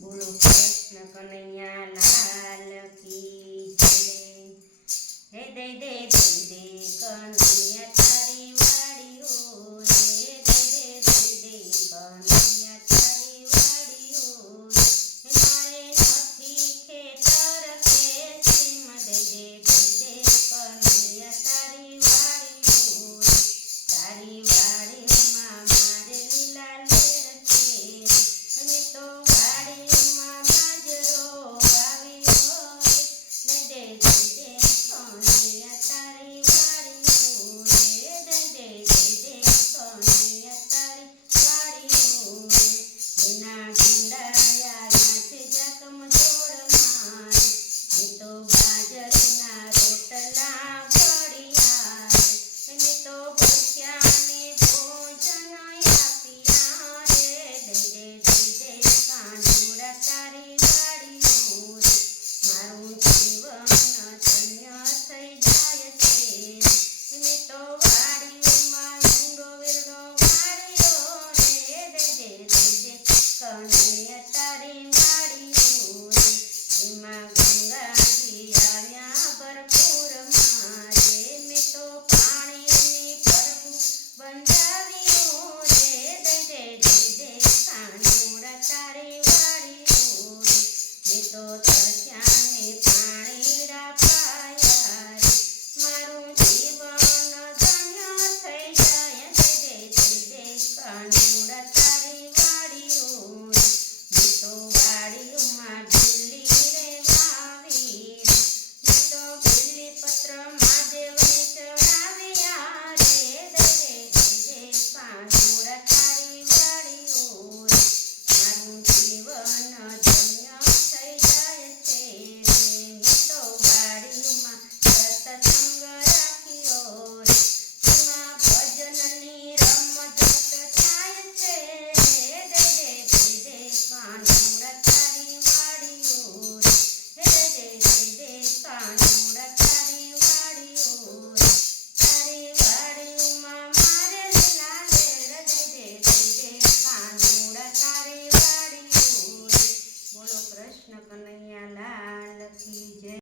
બોલો કૃષ્ણ કનૈયા લાલ કી જય. હે દે દે દે દે કનૈયા તારી વાડીઓ રે. દે દે દે દે કનૈયા તારી વાડીઓ રે. હે મારે નથી ખેતર ખેતીમ. દે દે દે દે કનૈયા તારી વાડીઓ રે. તારી વાડીમાં મારે લીલા લેર છે. મેં તો વાડીમાં બાજરો વાવ્યો રે. દે દે દે દે કનૈયા તારી વાડીઓ રે. દે દે દે દે કનૈયા તારી વાડીઓ રે. એના ગુંડા